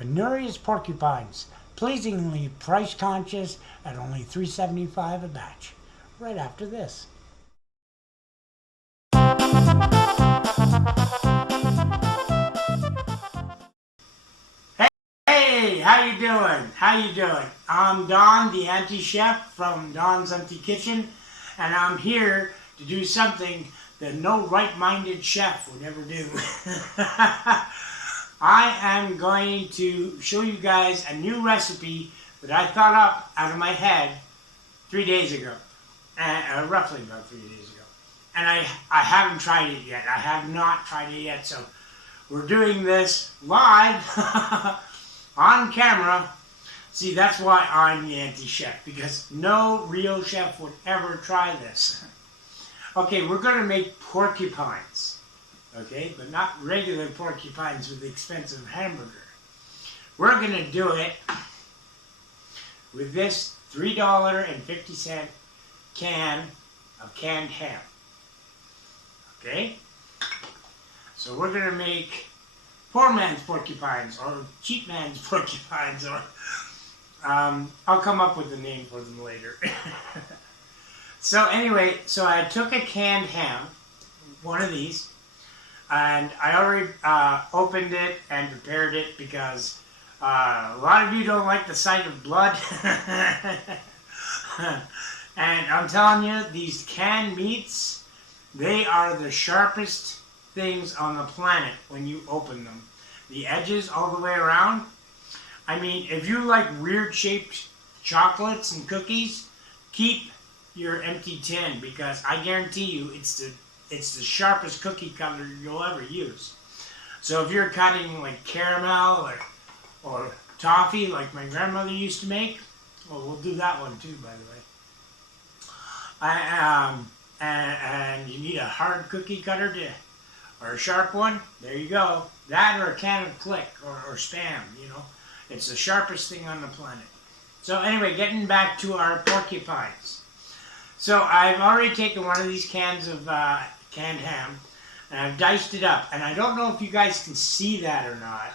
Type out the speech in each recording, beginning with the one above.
Penurious porcupines, pleasingly price conscious at only $3.75 a batch. Right after this. Hey, how you doing? How you doing? I'm Don, the anti-chef from Don's Empty Kitchen, and I'm here to do something that no right-minded chef would ever do. I am going to show you guys a new recipe that I thought up out of my head 3 days ago, roughly about 3 days ago. And I haven't tried it yet. I have not tried it yet, so we're doing this live on camera. See, that's why I'm the anti-chef, because no real chef would ever try this. Okay, we're going to make porcupines. Okay, but not regular porcupines with the expensive hamburger. We're going to do it with this $3.50 can of canned ham. Okay? So we're going to make poor man's porcupines, or cheap man's porcupines, or I'll come up with a name for them later. So anyway, so I took a canned ham, one of these, and I already opened it and prepared it because a lot of you don't like the sight of blood. And I'm telling you, these canned meats, they are the sharpest things on the planet when you open them. The edges all the way around. I mean, if you like weird shaped chocolates and cookies, keep your empty tin, because I guarantee you it's the sharpest cookie cutter you'll ever use. So if you're cutting like caramel or toffee like my grandmother used to make, well, we'll do that one too, by the way. And you need a hard cookie cutter or a sharp one. There you go. That or a can of Click or Spam, you know. It's the sharpest thing on the planet. So anyway, getting back to our porcupines. So I've already taken one of these cans of canned ham, and I've diced it up. And I don't know if you guys can see that or not,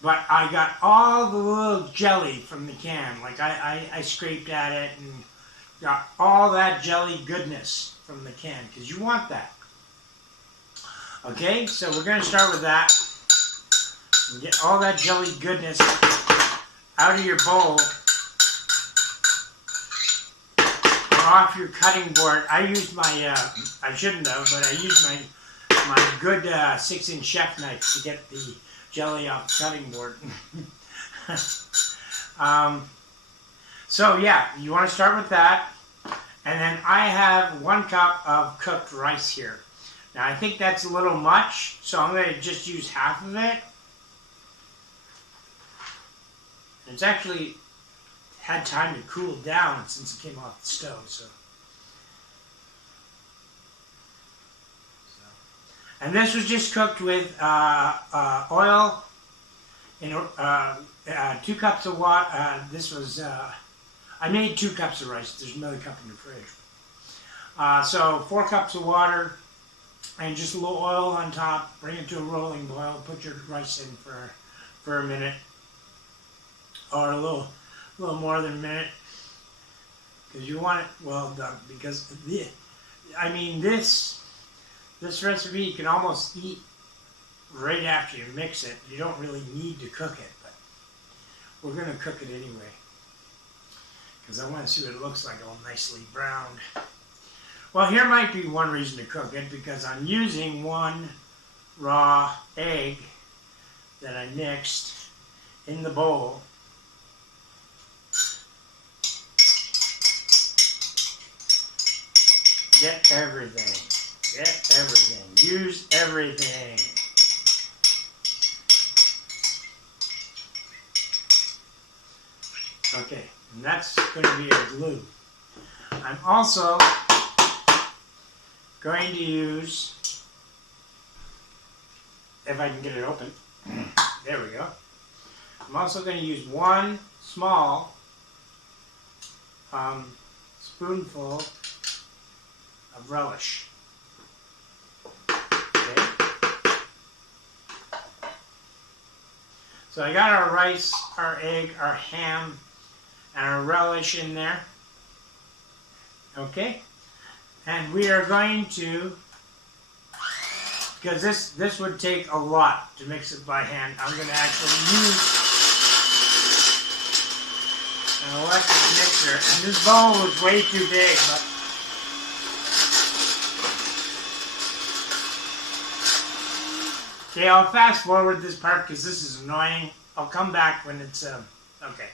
but I got all the little jelly from the can. Like I scraped at it and got all that jelly goodness from the can, because you want that. Okay, so we're going to start with that. And get all that jelly goodness out of your bowl. Off your cutting board. I used my, I shouldn't have, but I used my good 6-inch chef knife to get the jelly off the cutting board. So yeah, you want to start with that. And then I have 1 cup of cooked rice here. Now I think that's a little much, so I'm going to just use half of it. It's actually had time to cool down since it came off the stove. So. And this was just cooked with oil, 2 cups of water. This was, I made 2 cups of rice. There's another cup in the fridge. So 4 cups of water and just a little oil on top. Bring it to a rolling boil. Put your rice in for a minute, or a little more than a minute, because you want it well done. Because this recipe you can almost eat right after you mix it. You don't really need to cook it, but we're going to cook it anyway, because I want to see what it looks like, all nicely browned. Well, here might be one reason to cook it, because I'm using 1 raw egg that I mixed in the bowl. Get everything. Get everything. Use everything. Okay, and that's going to be our glue. I'm also going to use, if I can get it open, there we go. I'm also going to use 1 small spoonful of relish. Okay. So I got our rice, our egg, our ham, and our relish in there. Okay? And we are going to, because this would take a lot to mix it by hand, I'm going to actually use an electric mixer. And this bowl is way too big, but okay, I'll fast forward this part because this is annoying. I'll come back when it's, okay.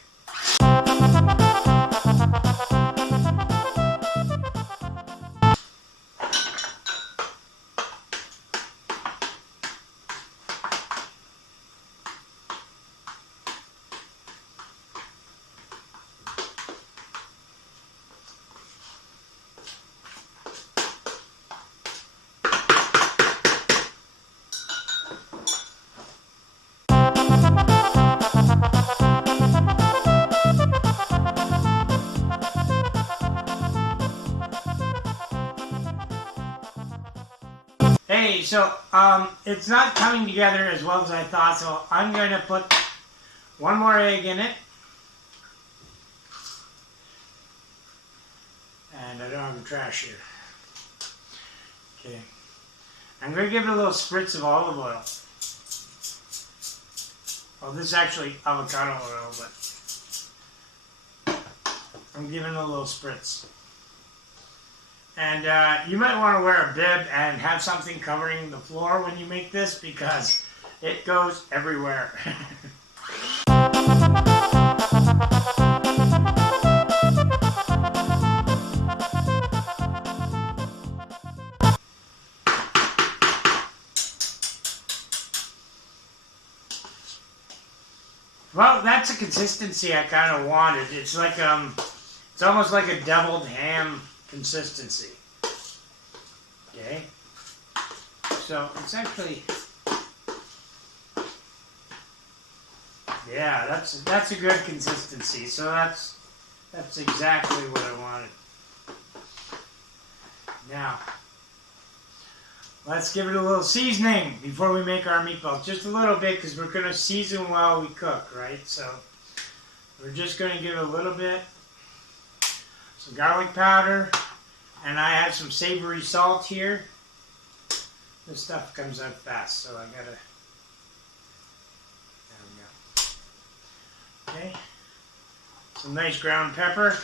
Hey, so it's not coming together as well as I thought, so I'm going to put one more egg in it. And I don't have the trash here. Okay. I'm going to give it a little spritz of olive oil. Well, this is actually avocado oil, but I'm giving it a little spritz. And you might want to wear a bib and have something covering the floor when you make this because it goes everywhere. Well, that's a consistency I kind of wanted. It's like it's almost like a deviled ham consistency. Okay, so it's actually, yeah, that's a good consistency. So that's exactly what I wanted. Now, let's give it a little seasoning before we make our meatballs. Just a little bit because we're going to season while we cook, right? So we're just going to give it a little bit. Some garlic powder. And I have some savory salt here. This stuff comes out fast, so I gotta, there we go. Okay. Some nice ground pepper.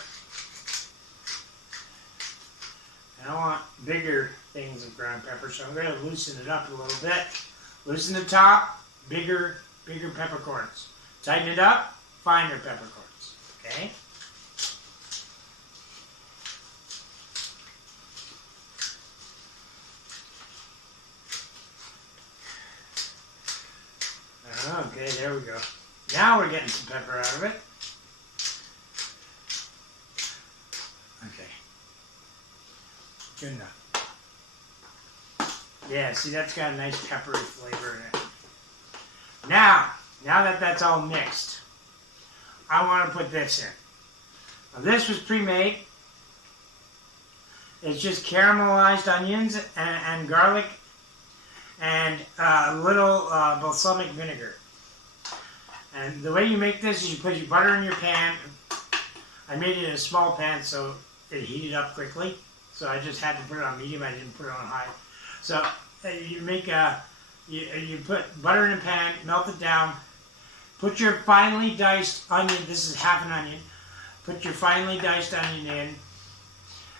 And I want bigger things of ground pepper, so I'm gonna loosen it up a little bit. Loosen the top, bigger peppercorns. Tighten it up, finer peppercorns. Okay? Okay, there we go. Now we're getting some pepper out of it. Okay. Good enough. Yeah, see, that's got a nice peppery flavor in it. Now that that's all mixed, I want to put this in. Now, this was pre-made. It's just caramelized onions and garlic and a little balsamic vinegar. And the way you make this is you put your butter in your pan. I made it in a small pan so it heated up quickly. So I just had to put it on medium. I didn't put it on high. So you make you put butter in a pan, melt it down. Put your finely diced onion. This is half an onion. Put your finely diced onion in,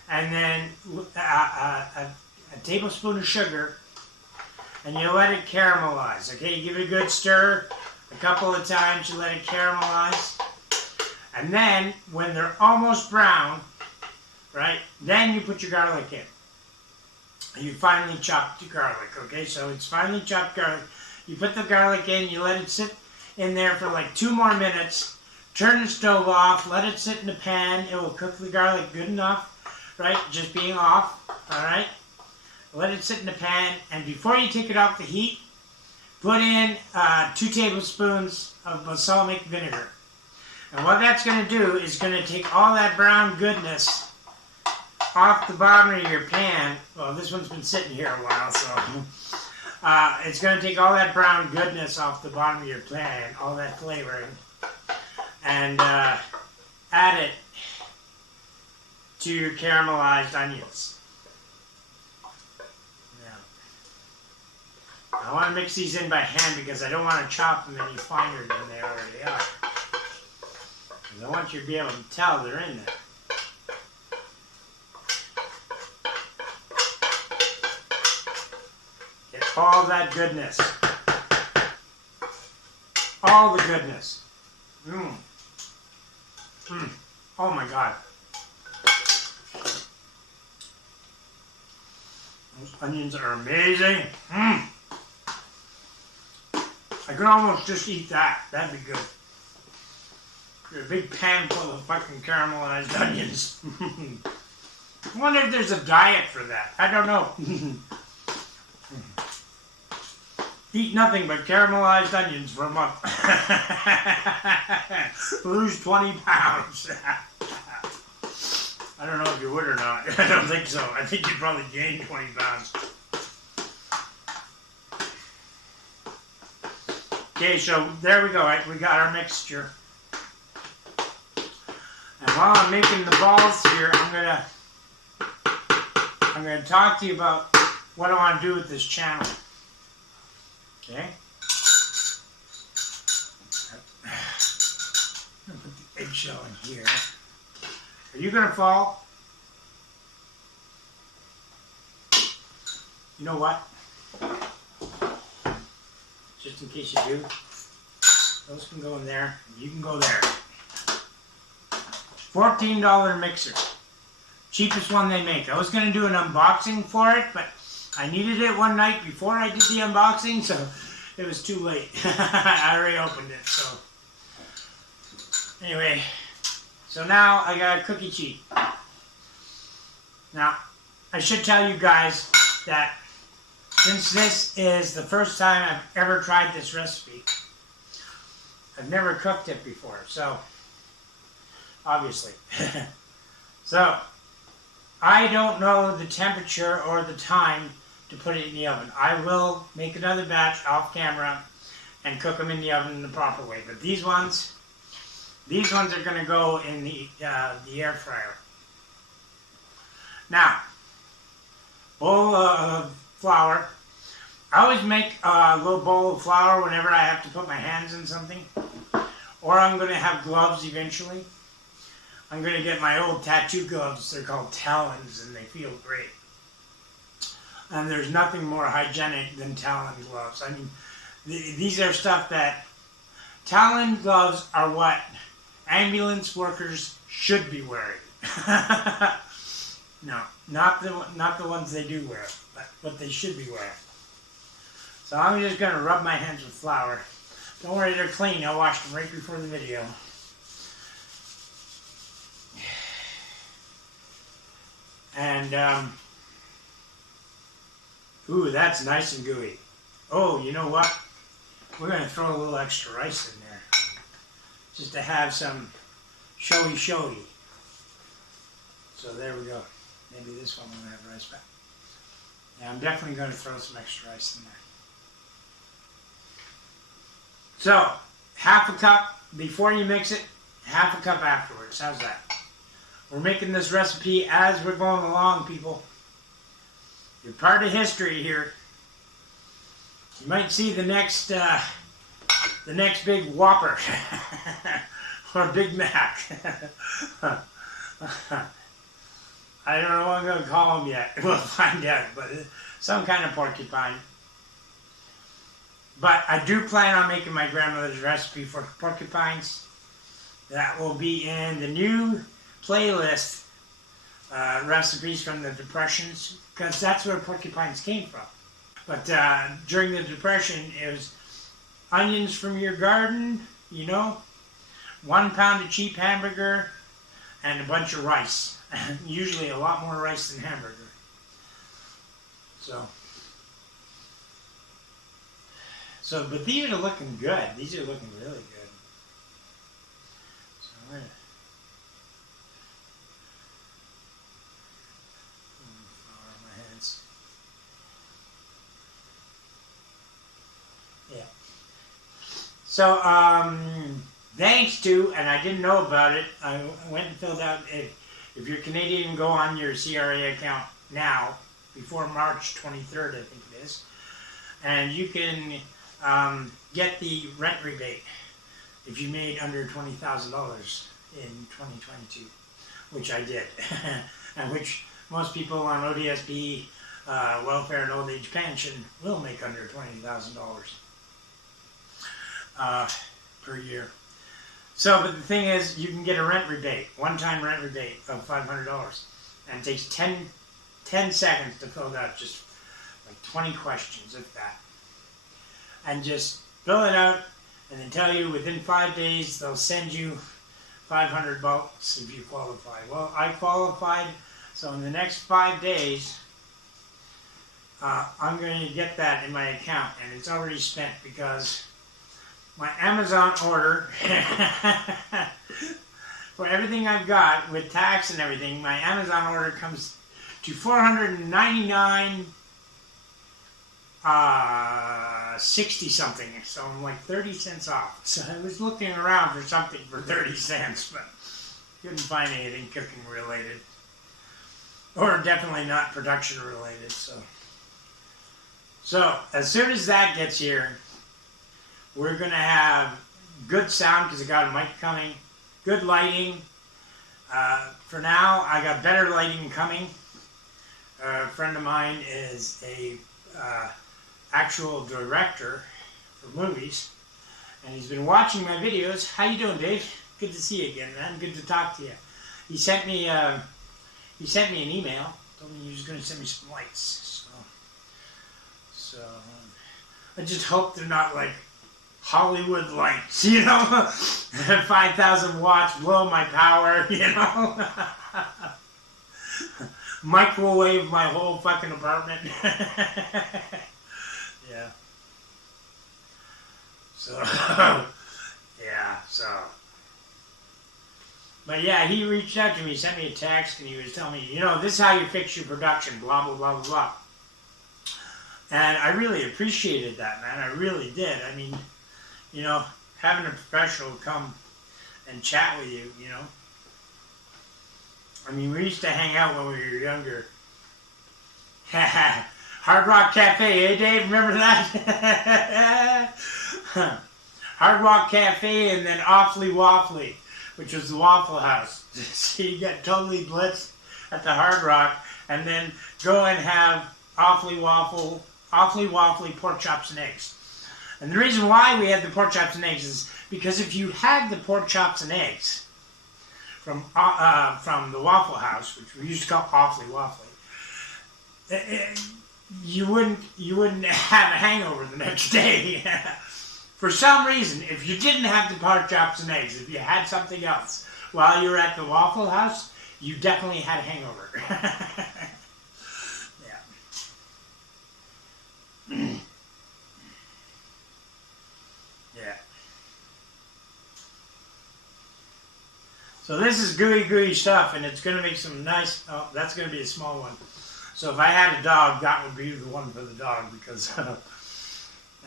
and then a tablespoon of sugar. And you let it caramelize, okay? You give it a good stir a couple of times, you let it caramelize. And then, when they're almost brown, right, then you put your garlic in. You finely chopped the garlic, okay? So it's finely chopped garlic. You put the garlic in, you let it sit in there for like 2 more minutes. Turn the stove off, let it sit in the pan. It will cook the garlic good enough, right? Just being off, all right? Let it sit in the pan, and before you take it off the heat, put in 2 tablespoons of balsamic vinegar. And what that's going to do is going to take all that brown goodness off the bottom of your pan. Well, this one's been sitting here a while, so It's going to take all that brown goodness off the bottom of your pan, all that flavoring, and add it to your caramelized onions. Now, I want to mix these in by hand because I don't want to chop them any finer than they already are. Because I want you to be able to tell they're in there. Get all that goodness. All the goodness. Oh my God. Those onions are amazing. I could almost just eat that. That'd be good. A big pan full of fucking caramelized onions. I wonder if there's a diet for that. I don't know. Eat nothing but caramelized onions for a month. Lose 20 pounds. I don't know if you would or not. I don't think so. I think you'd probably gain 20 pounds. Okay, so there we go. We got our mixture. And while I'm making the balls here, I'm gonna talk to you about what I want to do with this channel. Okay. I'm gonna put the eggshell in here. Are you gonna fall? You know what? Just in case you do, those can go in there, and you can go there. $14 mixer. Cheapest one they make. I was going to do an unboxing for it, but I needed it one night before I did the unboxing, so it was too late. I already opened it, so. Anyway, so now I got a cookie sheet. Now, I should tell you guys that since this is the first time I've ever tried this recipe, I've never cooked it before, so obviously. So, I don't know the temperature or the time to put it in the oven. I will make another batch off camera and cook them in the oven in the proper way. But these ones are going to go in the air fryer. Now, bowl of flour. I always make a little bowl of flour whenever I have to put my hands in something. Or I'm going to have gloves eventually. I'm going to get my old tattoo gloves. They're called Talons and they feel great. And there's nothing more hygienic than Talon gloves. I mean, these are stuff that... Talon gloves are what ambulance workers should be wearing. No, not the ones they do wear, but what they should be wearing. So I'm just going to rub my hands with flour. Don't worry, they're clean. I washed them right before the video. And, ooh, that's nice and gooey. Oh, you know what? We're going to throw a little extra rice in there. Just to have some showy. So there we go. Maybe this one will have rice back. Yeah, I'm definitely going to throw some extra rice in there. So, half a cup before you mix it, half a cup afterwards. How's that? We're making this recipe as we're going along, people. You're part of history here. You might see the next big Whopper or Big Mac. I don't know what I'm going to call them yet. We'll find out, but some kind of porcupine. But I do plan on making my grandmother's recipe for porcupines. That will be in the new playlist, recipes from the Depressions, because that's where porcupines came from. But during the Depression, it was onions from your garden, you know, 1 pound of cheap hamburger, and a bunch of rice. Usually a lot more rice than hamburger. So, but these are looking good. These are looking really good. So I'm going to flour on my hands. So, thanks to, and I didn't know about it, I went and filled out, if you're Canadian, go on your CRA account now, before March 23rd, I think it is, and you can get the rent rebate if you made under $20,000 in 2022, which I did, and which most people on ODSP, welfare and old age pension, will make under $20,000 per year. So, but the thing is, you can get a rent rebate, one-time rent rebate of $500, and it takes 10 seconds to fill it out, just like 20 questions, if that. And just fill it out, and then tell you within 5 days they'll send you $500 if you qualify. Well, I qualified, so in the next 5 days, I'm going to get that in my account, and it's already spent because my Amazon order for everything I've got with tax and everything, my Amazon order comes to $499.60 something, so I'm like 30 cents off. So I was looking around for something for 30 cents, but couldn't find anything cooking related, or definitely not production related. So as soon as that gets here, we're gonna have good sound because I got a mic coming, good lighting. For now, I got better lighting coming. A friend of mine is a actual director for movies, and he's been watching my videos. How you doing, Dave? Good to see you again, man. Good to talk to you. He sent me an email. Told me he was going to send me some lights. So I just hope they're not like Hollywood lights, you know, 5,000 watts, blow my power, you know. Microwave my whole fucking apartment. Yeah. So, yeah, so. But yeah, he reached out to me, sent me a text, and he was telling me, you know, this is how you fix your production, blah, blah, blah, blah, blah. And I really appreciated that, man. I really did. I mean, you know, having a professional come and chat with you, you know. I mean, we used to hang out when we were younger. Hard Rock Cafe, eh, Dave? Remember that? Hard Rock Cafe, and then Awfully Waffly, which was the Waffle House. So you got totally blitzed at the Hard Rock, and then go and have Awfully Waffly pork chops and eggs. And the reason why we had the pork chops and eggs is because if you had the pork chops and eggs from the Waffle House, which we used to call Awfully Waffly, you wouldn't have a hangover the next day. For some reason, if you didn't have the pork chops and eggs, if you had something else while you were at the Waffle House, you definitely had a hangover. Yeah. Yeah. So this is gooey stuff, and it's going to make some nice, oh, that's going to be a small one. So if I had a dog, that would be the one for the dog, because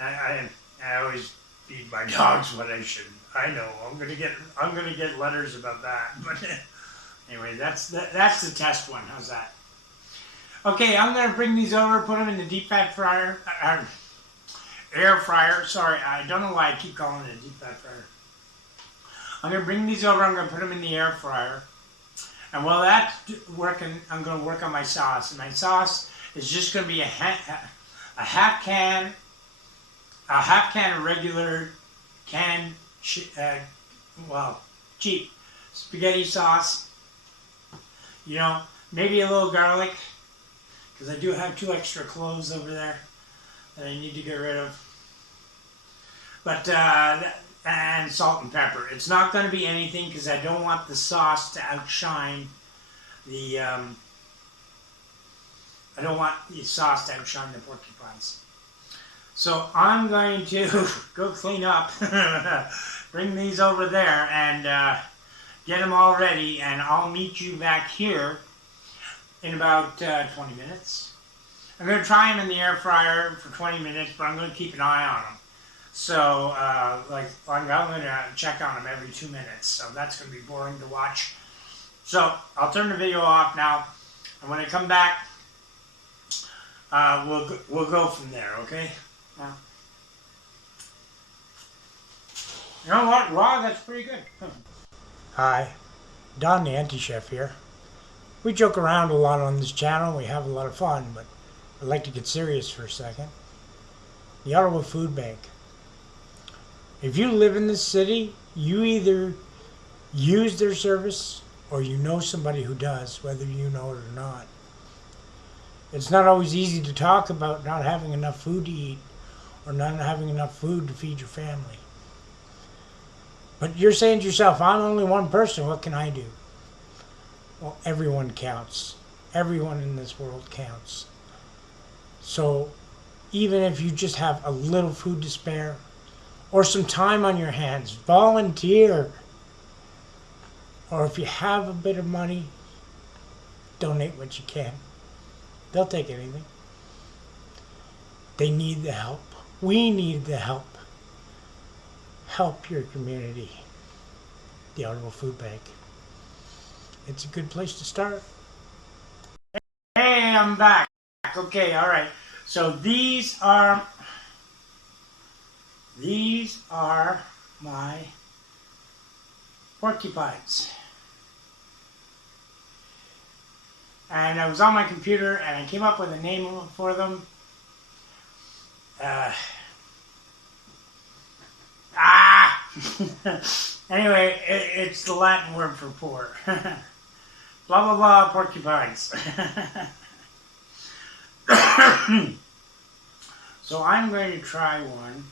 I always feed my dogs what I should. I know I'm gonna get letters about that, but anyway, that's the test one. How's that? Okay, I'm gonna bring these over, put them in the deep fat fryer, air fryer. Sorry, I don't know why I keep calling it a deep fat fryer. I'm gonna bring these over. I'm gonna put them in the air fryer. And while that's working, I'm going to work on my sauce. And my sauce is just going to be a half can of regular canned, cheap spaghetti sauce. You know, maybe a little garlic, because I do have 2 extra cloves over there that I need to get rid of. But and salt and pepper. It's not going to be anything because I don't want the sauce to outshine the porcupines. So I'm going to go clean up, bring these over there, and get them all ready, and I'll meet you back here in about 20 minutes. I'm going to try them in the air fryer for 20 minutes, but I'm going to keep an eye on them. So, like I'm going to check on them every 2 minutes. So that's going to be boring to watch. So I'll turn the video off now, and when I come back, we'll go from there. Okay? You know what? Raw, that's pretty good. Hi, Don the Anti-Chef here. We joke around a lot on this channel. We have a lot of fun, but I'd like to get serious for a second. The Ottawa Food Bank. If you live in this city, you either use their service or you know somebody who does, whether you know it or not. It's not always easy to talk about not having enough food to eat or not having enough food to feed your family. But you're saying to yourself, I'm only one person, what can I do? Well, everyone counts. Everyone in this world counts. So even if you just have a little food to spare or some time on your hands, volunteer. Or if you have a bit of money, donate what you can. They'll take anything. They need the help. We need the help. Help your community. The Ottawa Food Bank. It's a good place to start. Hey, I'm back. Okay, all right. So these are my porcupines. And I was on my computer and I came up with a name for them. Anyway, it's the Latin word for poor. Blah, blah, blah, porcupines. So I'm going to try one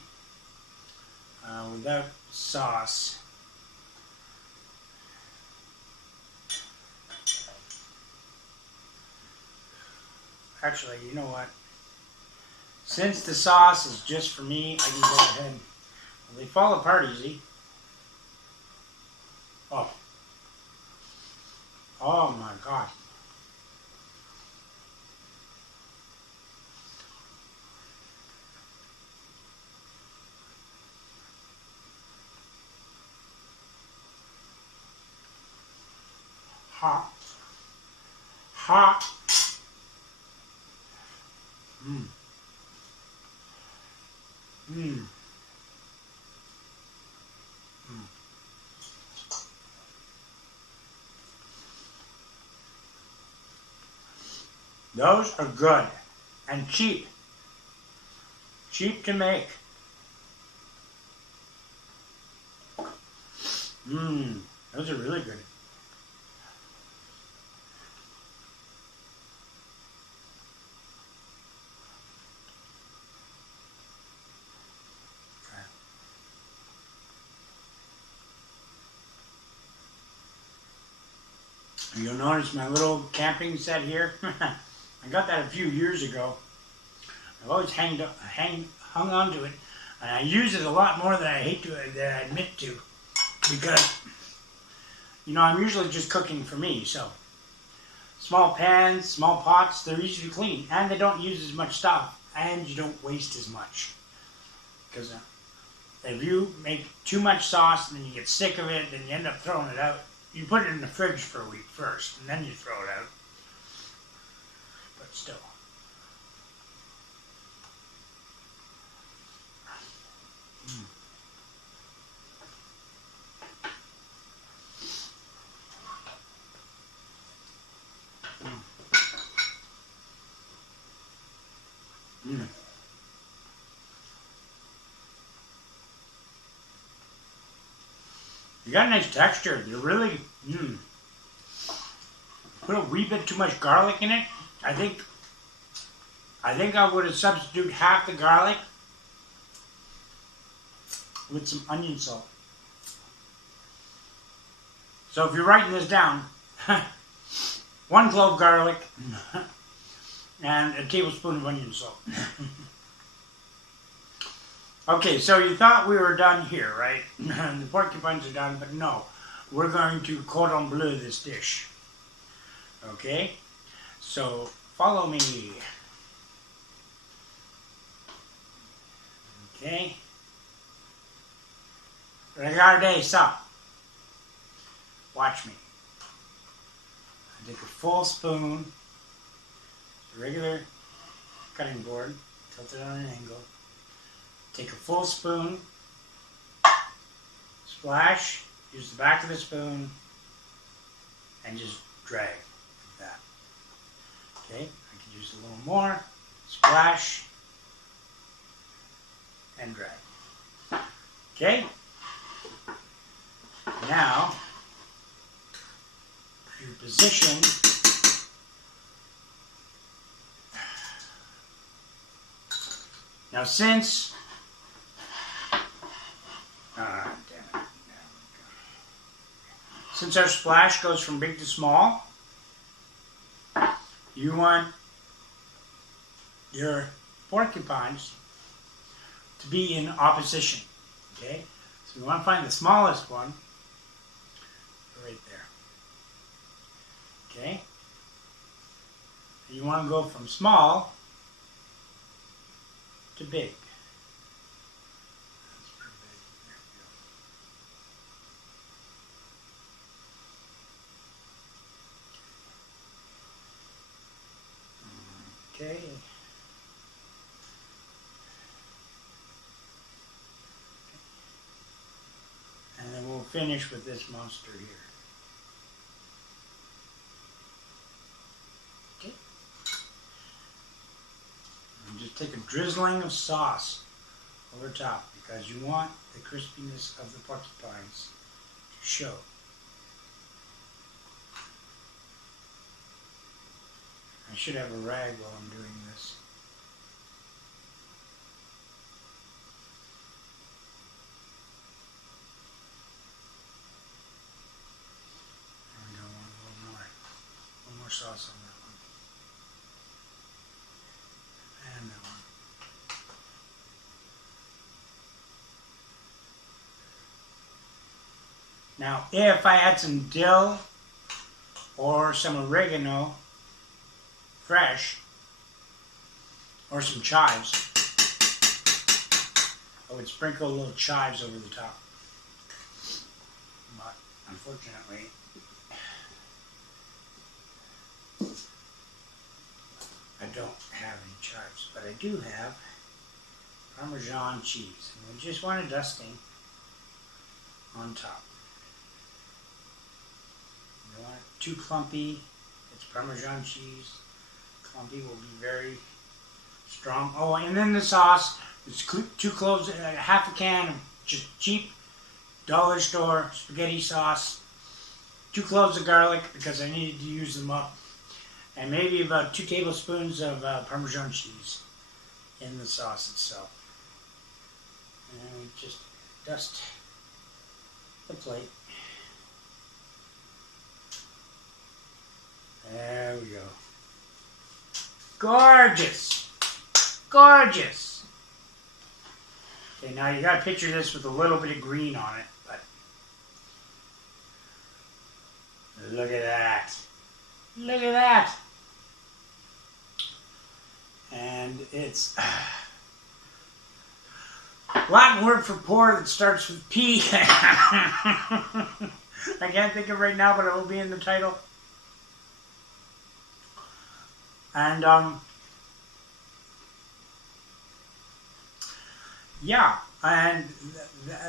without sauce. Actually, you know what? Since the sauce is just for me, I can go ahead. Well, they fall apart easy. Oh. Oh my God. Hot. Hot. Mmm. Mmm. Those are good and cheap. Cheap to make. Mmm. Those are really good. You'll notice my little camping set here. I got that a few years ago. I've always hung on to it, and I use it a lot more than I admit to, because I'm usually just cooking for me. So small pans, small pots, they're easy to clean, and they don't use as much stuff, and you don't waste as much. Because if you make too much sauce and then you get sick of it, then you end up throwing it out. You put it in the fridge for a week first, and then you throw it out. But still. Mm. You got a nice texture. They're really, Put a wee bit too much garlic in it. I think I would have substituted half the garlic with some onion salt. So if you're writing this down, 1 clove garlic and a tablespoon of onion salt. Okay, so you thought we were done here, right? The porcupines are done, but no. We're going to cordon bleu this dish. Okay? So, follow me. Okay? Regarde ça. Watch me. I take a full spoon, a regular cutting board, tilt it on an angle. Take a full spoon, splash, use the back of the spoon, and just drag like that. Okay, I could use a little more, splash, and drag. Okay, now you position now since since our splash goes from big to small, you want your porcupines to be in opposition. Okay, so you want to find the smallest one right there. Okay, and you want to go from small to big. That's pretty big. There we go. Okay. And then we'll finish with this monster here. Okay. And just take a drizzling of sauce over top because you want the crispiness of the porcupines to show. I should have a rag while I'm doing this. There we go, a little more sauce on that one. And that one. Now, if I had some dill or some oregano, fresh, or some chives, I would sprinkle little chives over the top. But unfortunately, I don't have any chives, but I do have Parmesan cheese. And we just want a dusting on top. You don't want it too clumpy. It's Parmesan cheese. Clumpy will be very strong. Oh, and then the sauce. It's 2 cloves, half a can of just cheap dollar store spaghetti sauce. 2 cloves of garlic because I needed to use them up. And maybe about 2 tablespoons of Parmesan cheese in the sauce itself. And we just dust the plate. There we go. Gorgeous! Gorgeous! Okay, now you gotta picture this with a little bit of green on it, but look at that. Look at that! And it's Latin word for pour that starts with P. I can't think of it right now, but it will be in the title. And yeah, and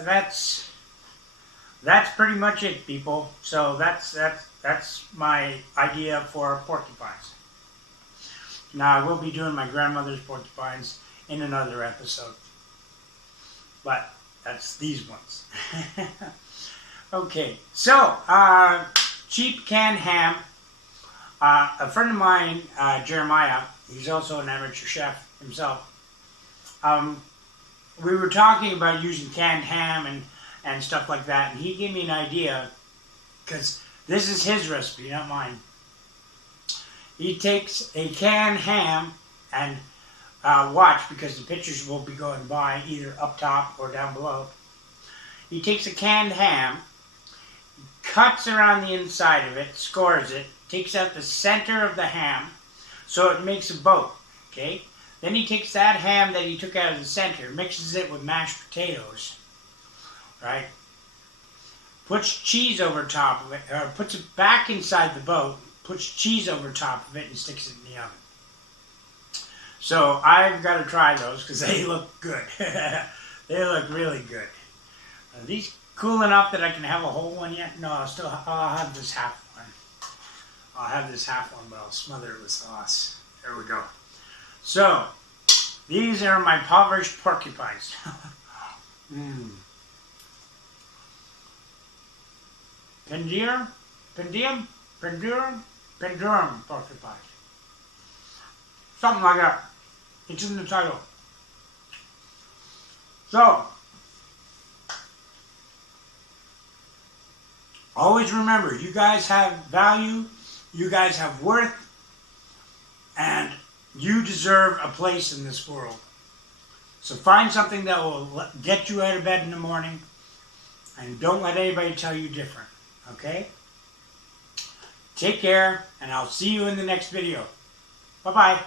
that's pretty much it, people. So that's my idea for porcupines. Now I will be doing my grandmother's porcupines in another episode, but that's these ones. Okay, so cheap canned ham. A friend of mine, Jeremiah, he's also an amateur chef himself. We were talking about using canned ham and stuff like that, and he gave me an idea, because this is his recipe, not mine. He takes a canned ham, and watch, because the pictures will be going by either up top or down below. He takes a canned ham, cuts around the inside of it, scores it, takes out the center of the ham, so it makes a boat, okay? Then he takes that ham that he took out of the center, mixes it with mashed potatoes, right? puts cheese over top of it, or puts it back inside the boat, puts cheese over top of it, and sticks it in the oven. So I've got to try those because they look good. They look really good. Are these cool enough that I can have a whole one yet? No, I'll have this half one. I'll have this half one, but I'll smother it with sauce. There we go. So, these are my impoverished porcupines. Pendurum porcupines. Something like that. It's in the title. So, always remember, you guys have value, you guys have worth, and you deserve a place in this world. So find something that will get you out of bed in the morning, and don't let anybody tell you different, okay? Take care, and I'll see you in the next video. Bye-bye.